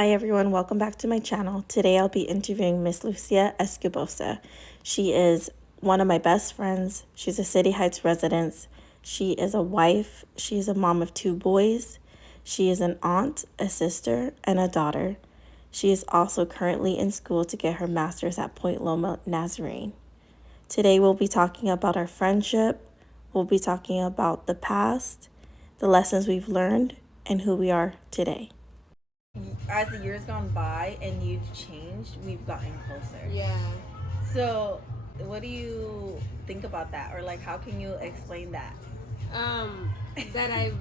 Hi everyone, welcome back to my channel. Today I'll be interviewing Miss Lucia Escobosa. She is one of my best friends. She's a City Heights resident. She is a wife. She is a mom of 2 boys. She is an aunt, a sister, and a daughter. She is also currently in school to get her master's at Point Loma Nazarene. Today we'll be talking about our friendship. We'll be talking about the past, the lessons we've learned, and who we are today. As the years gone by and you've changed, we've gotten closer. Yeah. So, what do you think about that, or like, how can you explain that? That I've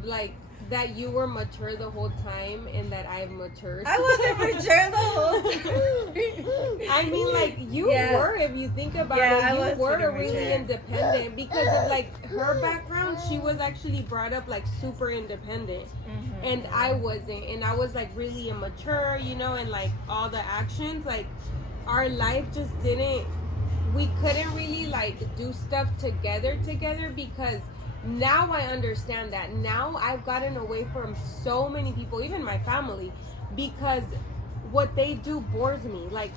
that you were mature the whole time and that I've matured. I wasn't mature the whole time. I mean, like, you were, if you think about it, you were really independent because of like her background. She was actually brought up like super independent, and I wasn't, and I was like really immature, and like all the actions, like our life just didn't. We couldn't really like do stuff together because now I understand that. Now I've gotten away from so many people, even my family, because what they do bores me. Like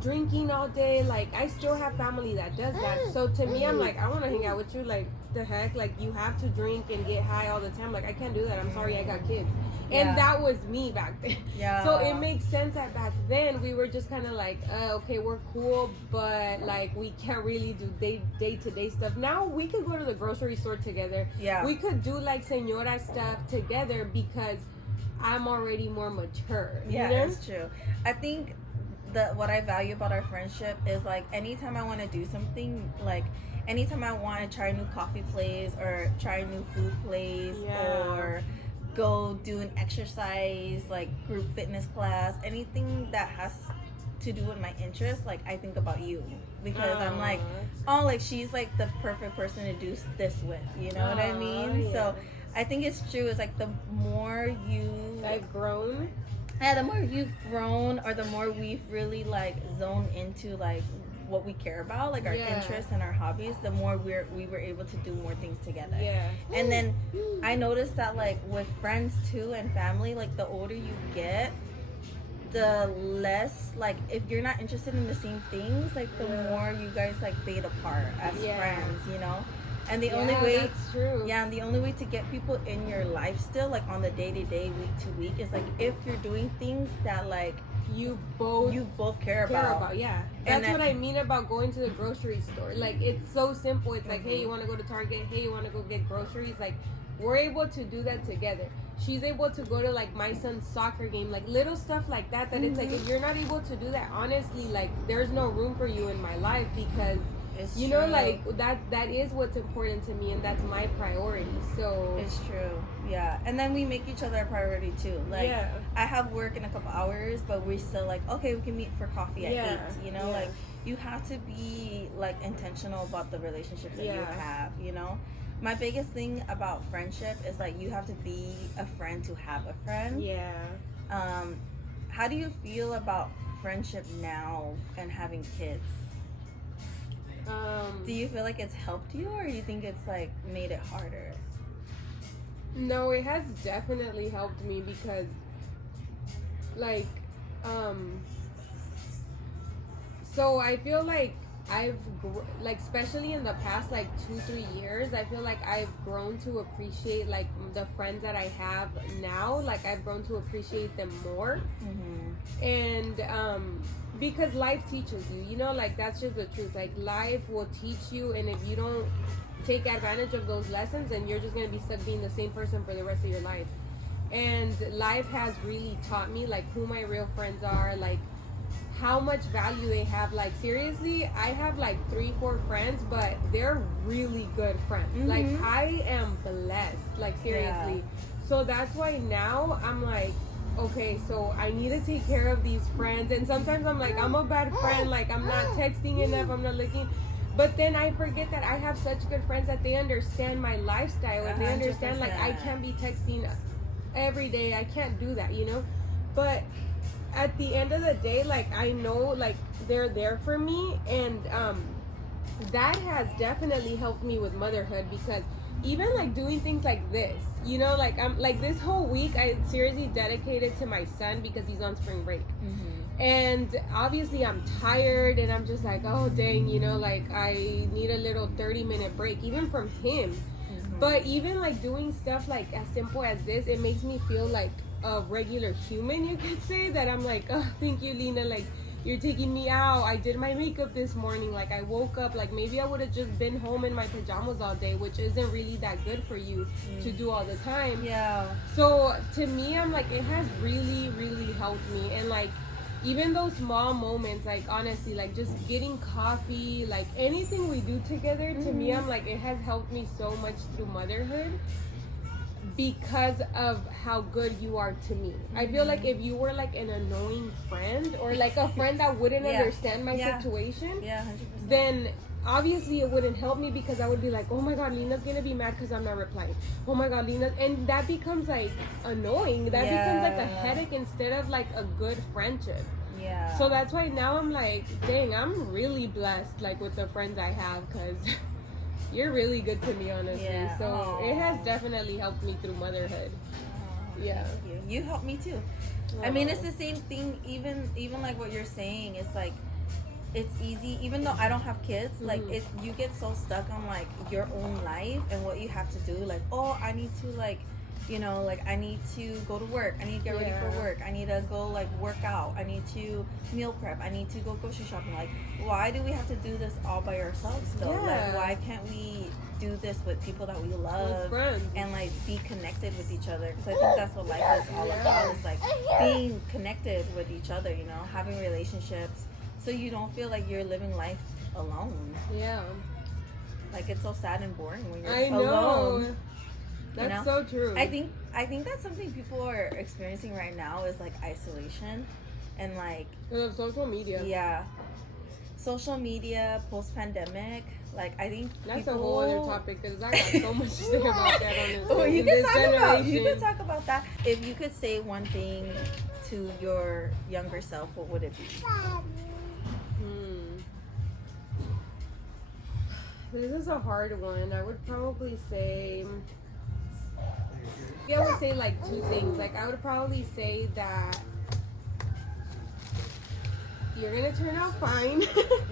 drinking all day. Like, I still have family that does that. So to me, I'm like, I want to hang out with you. Like, the heck, like, you have to drink and get high all the time. Like, I can't do that. I'm sorry, I got kids. And that was me back then. So it makes sense that back then we were just kind of like, okay, we're cool, but like we can't really do day-to-day stuff. Now we could go to the grocery store together. We could do like senora stuff together because I'm already more mature. That's true. I think what I value about our friendship is like anytime I want to do something, like anytime I want to try a new coffee place or try a new food place or go do an exercise, like group fitness class, anything that has to do with my interests, like I think about you because I'm like, oh, like she's like the perfect person to do this with, you know what I mean? So I think it's true. It's like the more I've grown. Yeah, the more you've grown, or the more we've really like zoned into like what we care about, like our interests and our hobbies, the more we were able to do more things together. And then I noticed that like with friends too and family, like the older you get, the less, like if you're not interested in the same things, like the more you guys like fade apart as friends, And the only way, that's true. And the only way to get people in your life still, like on the day-to-day, week-to-week, is like if you're doing things that like you both care about. That's what I mean about going to the grocery store. Like, it's so simple. It's like, hey, you want to go to Target? Hey, you want to go get groceries? Like, we're able to do that together. She's able to go to like my son's soccer game, like little stuff like that. It's like, if you're not able to do that, honestly, like there's no room for you in my life because it's you know, like that is what's important to me, and that's my priority. So it's true. And then we make each other a priority too. Like I have work in a couple hours, but we're still like, okay, we can meet for coffee at 8. Like you have to be like intentional about the relationships that you have. My biggest thing about friendship is like you have to be a friend to have a friend. How do you feel about friendship now and having kids? Do you feel like it's helped you, or do you think it's like made it harder? No, it has definitely helped me because like so I feel like like especially in the past like 2-3 years, I feel like I've grown to appreciate like the friends that I have now. Like I've grown to appreciate them more. And because life teaches you, like that's just the truth. Like life will teach you, and if you don't take advantage of those lessons, then you're just gonna be stuck being the same person for the rest of your life. And life has really taught me like who my real friends are, like how much value they have. Like seriously, I have like 3-4 friends, but they're really good friends. Like I am blessed, like seriously. So that's why now I'm like, okay, so I need to take care of these friends. And sometimes I'm like, I'm a bad friend, like I'm not texting enough, I'm not looking. But then I forget that I have such good friends that they understand my lifestyle, and they understand like I can't be texting every day, I can't do that, But at the end of the day, like I know like they're there for me, and that has definitely helped me with motherhood because even like doing things like this, you know, like I'm like this whole week I seriously dedicated to my son because he's on spring break. And obviously I'm tired and I'm just like, oh dang, you know, like I need a little 30-minute break even from him. But even like doing stuff like as simple as this, it makes me feel like a regular human, you could say. That I'm like, oh, thank you, Lena, like you're taking me out. I did my makeup this morning. Like I woke up, like maybe I would have just been home in my pajamas all day, which isn't really that good for you to do all the time. Yeah. So to me, I'm like, it has really, really helped me. And like even those small moments, like honestly, like just getting coffee, like anything we do together, to me, I'm like, it has helped me so much through motherhood because of how good you are to me. I feel like if you were like an annoying friend or like a friend that wouldn't understand my situation, 100%. then obviously it wouldn't help me because I would be like, oh my god, Lena's gonna be mad because I'm not replying. Oh my god, Lena, and that becomes like annoying. That becomes like a headache instead of like a good friendship. Yeah. So that's why now I'm like, dang, I'm really blessed like with the friends I have, because you're really good to me, honestly. Yeah. So Aww. it has definitely helped me through motherhood. Yeah. Thank you. You helped me too. I mean, it's the same thing. Even like what you're saying, it's like it's easy. Even though I don't have kids, like you get so stuck on like your own life and what you have to do. Like, oh, I need to like, you know, like I need to go to work. I need to get ready for work. I need to go like work out. I need to meal prep. I need to go grocery shopping. Like, why do we have to do this all by ourselves though? Like, why can't we do this with people that we love and like be connected with each other? Because I think that's what life is all about. It's like being connected with each other, you know, having relationships so you don't feel like you're living life alone. Yeah. Like it's so sad and boring when you're I know. alone. That's you know? so true. I think that's something people are experiencing right now is like isolation and like social media. Yeah. Social media post-pandemic, like I think that's a whole other topic because I got so much to say about that on this. Oh, you can talk about that. If you could say one thing to your younger self, what would it be? This is a hard one. I would probably say, I would say like two things. Like I would probably say that you're gonna turn out fine.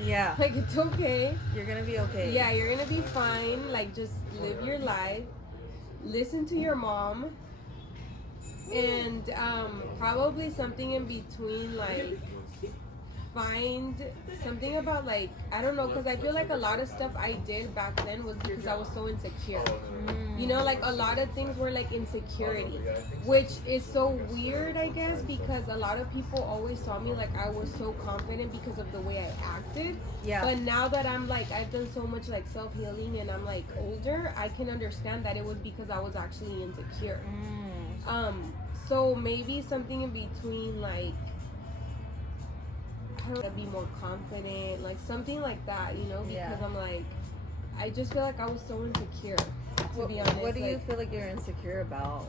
Yeah. Like it's okay. You're gonna be okay. Yeah, you're gonna be fine. Like just live your life. Listen to your mom. And probably something in between, like find something about like, I don't know, because I feel like a lot of stuff I did back then was because I was so insecure. You know, like a lot of things were like insecurity, which is so weird, I guess, because a lot of people always saw me like I was so confident because of the way I acted. Yeah. But now that I'm like, I've done so much like self-healing and I'm like older, I can understand that it was because I was actually insecure. So maybe something in between, like be more confident, like something like that, you know, because I'm like, I just feel like I was so insecure, to be honest. What do you feel like you're insecure about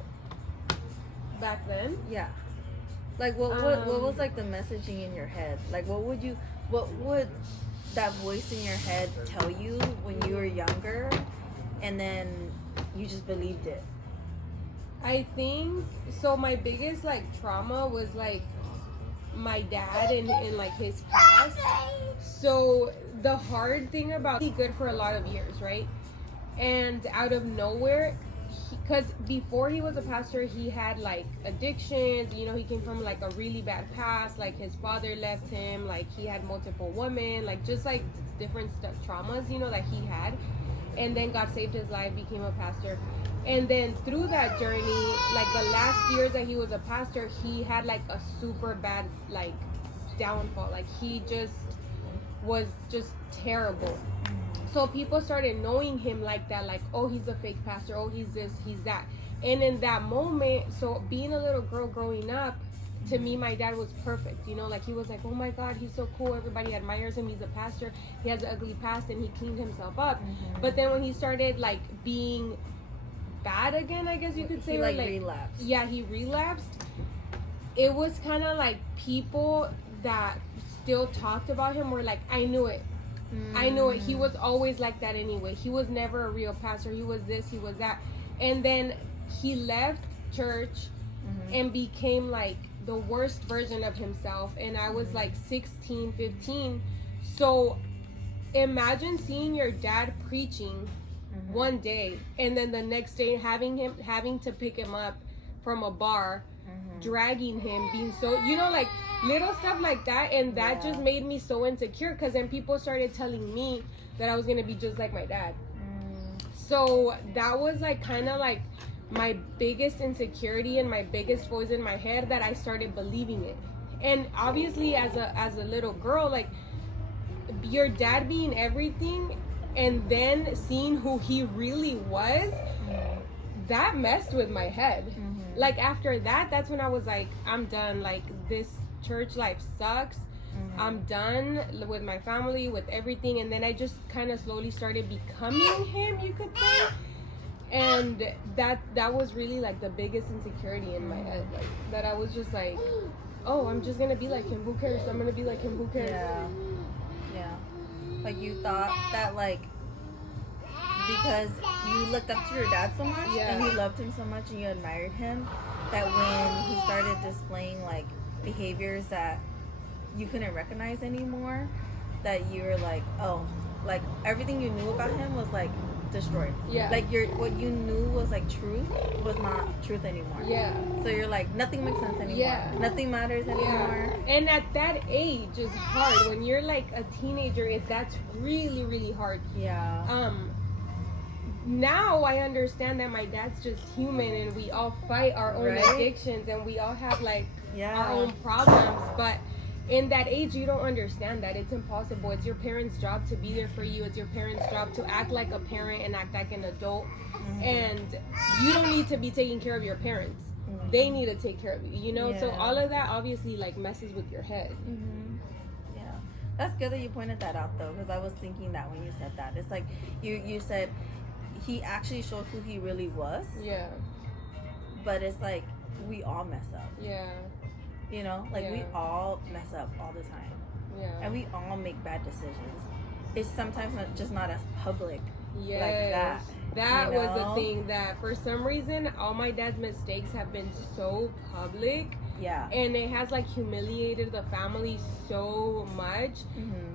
back then? Yeah, like what was like the messaging in your head? Like what would that voice in your head tell you when you were younger and then you just believed it? I think so. My biggest like trauma was like my dad and like his past. So the hard thing about good for a lot of years, right? And out of nowhere, because before he was a pastor, he had like addictions. You know, he came from like a really bad past. Like his father left him. Like he had multiple women. Like just like different traumas, you know, that he had. And then God saved his life, became a pastor. And then through that journey, like the last years that he was a pastor, he had like a super bad like downfall. Like he just was just terrible. So people started knowing him like that, like, oh, he's a fake pastor, oh, he's this, he's that. And in that moment, so being a little girl growing up, to me, my dad was perfect, you know, like he was like, oh my God, he's so cool, everybody admires him, he's a pastor, he has an ugly past and he cleaned himself up. But then when he started like being bad again, I guess you could say, he like relapsed. Yeah, he relapsed. It was kind of like people that still talked about him were like, I knew it. I know it. He was always like that anyway. He was never a real pastor. He was this, he was that. And then he left church and became like the worst version of himself. And I was like 16, 15. So imagine seeing your dad preaching one day and then the next day having to pick him up from a bar, dragging him, being so, like little stuff like that. And that just made me so insecure, because then people started telling me that I was gonna be just like my dad. So that was like kind of like my biggest insecurity and my biggest voice in my head, that I started believing it. And obviously as a little girl, like your dad being everything and then seeing who he really was, that messed with my head. Like after that, that's when I was like, I'm done. Like this church life sucks. I'm done with my family, with everything. And then I just kind of slowly started becoming him, you could say. And that was really like the biggest insecurity in my head, like that I was just like, oh, I'm just gonna be like him, who cares? I'm gonna be like him, who cares? Yeah. Like you thought that, like, because you looked up to your dad so much and you loved him so much and you admired him, that when he started displaying like behaviors that you couldn't recognize anymore, that you were like, oh, like everything you knew about him was like destroyed. Like what you knew was like truth was not truth anymore. So you're like, nothing makes sense anymore. Nothing matters anymore. And at that age is hard. When you're like a teenager, that's really, really hard. Now I understand that my dad's just human and we all fight our own addictions and we all have like our own problems, but in that age you don't understand that. It's impossible. It's your parents' job to be there for you. It's your parents' job to act like a parent and act like an adult. And you don't need to be taking care of your parents. They need to take care of you, so all of that obviously like messes with your head. That's good that you pointed that out though, because I was thinking that when you said that. It's like you said he actually showed who he really was. But it's like we all mess up. We all mess up all the time. And we all make bad decisions. It's sometimes not as public like that. That was the thing, that for some reason all my dad's mistakes have been so public. And it has like humiliated the family so much.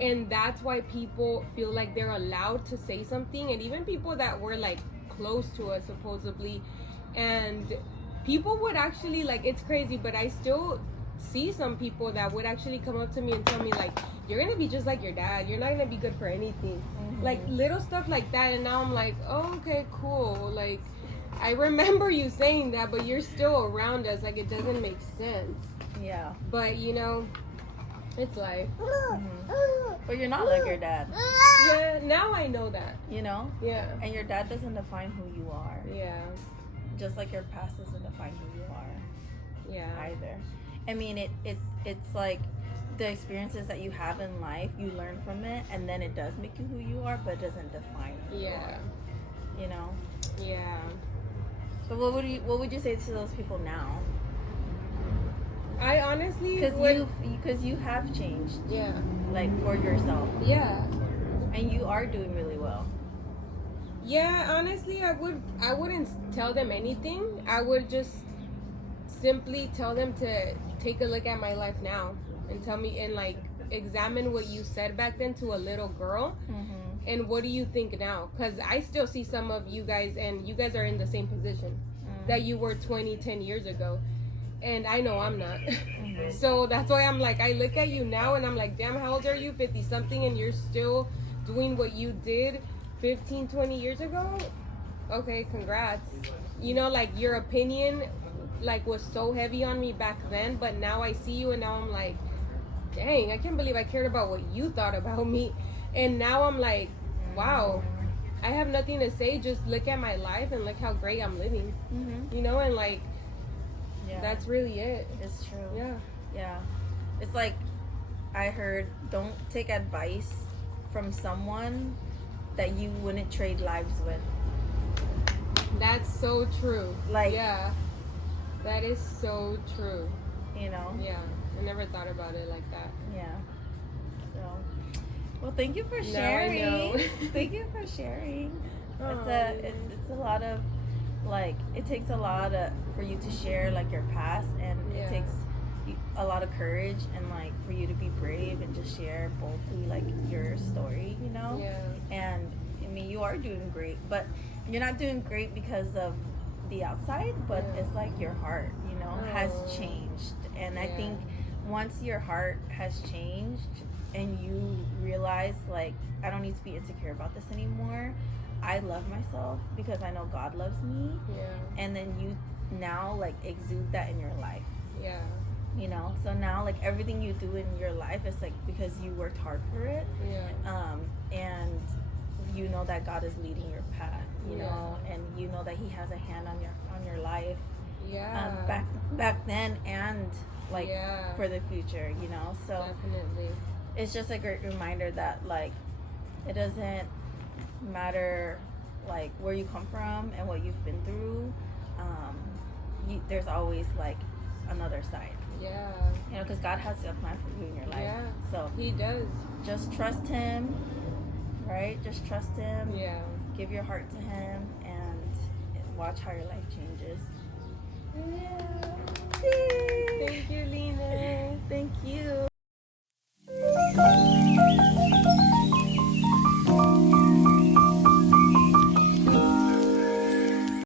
And that's why people feel like they're allowed to say something, and even people that were like close to us supposedly, and people would actually, like, it's crazy, but I still see some people that would actually come up to me and tell me like, you're gonna be just like your dad, you're not gonna be good for anything. Like little stuff like that. And now I'm like, oh, okay, cool. Like I remember you saying that, but you're still around us. Like, it doesn't make sense. But it's life. But you're not like your dad. Now I know that. And your dad doesn't define who you are. Just like your past doesn't define who you are. Either. I mean, it's like the experiences that you have in life, you learn from it, and then it does make you who you are, but it doesn't define who you are. But what would you say to those people now? I honestly, because you have changed. Like for yourself. And you are doing really well. Honestly, I wouldn't tell them anything. I would just simply tell them to take a look at my life now and tell me, and like examine what you said back then to a little girl. And what do you think now? Because I still see some of you guys, and you guys are in the same position that you were 10 years ago. And I know I'm not. So that's why I'm like, I look at you now and I'm like, damn, how old are you? 50 something, and you're still doing what you did 15, 20 years ago? Okay, congrats. Like your opinion like was so heavy on me back then, but now I see you and now I'm like, dang, I can't believe I cared about what you thought about me. And now I'm like, wow, I have nothing to say. Just look at my life and look how great I'm living. And like, that's really it. It's true. It's like, I heard, don't take advice from someone that you wouldn't trade lives with. That's so true. Like, that is so true. I never thought about it like that. So Well, thank you for Now I sharing. know. Thank you for sharing. Oh, It's a lot of, like, it takes a lot for you to share like your past, and Yeah. it takes a lot of courage, and like for you to be brave and just share boldly like your story, you know. Yeah. And I mean, you are doing great, but you're not doing great because of the outside, but Yeah. it's like your heart, you know, has Oh. changed. And I Yeah. think once your heart has changed and you realize, like, I don't need to be insecure about this anymore, I love myself because I know God loves me. Yeah. And then you now like exude that in your life, Yeah. you know. So now like everything you do in your life is like because you worked hard for it. Yeah. And you know that God is leading your path, you Yeah. know, and you know that He has a hand on your life, Yeah. back then, and like Yeah. for the future, you know. So Definitely. it's just a great reminder that like it doesn't matter like where you come from and what you've been through. There's always like another side, Yeah. you know, because God has a plan for you in your life. Yeah. So He does. just trust Him, right? Just trust Him. Yeah. Give your heart to Him and watch how your life changes. Yeah. Yay. Thank you, Lena. Thank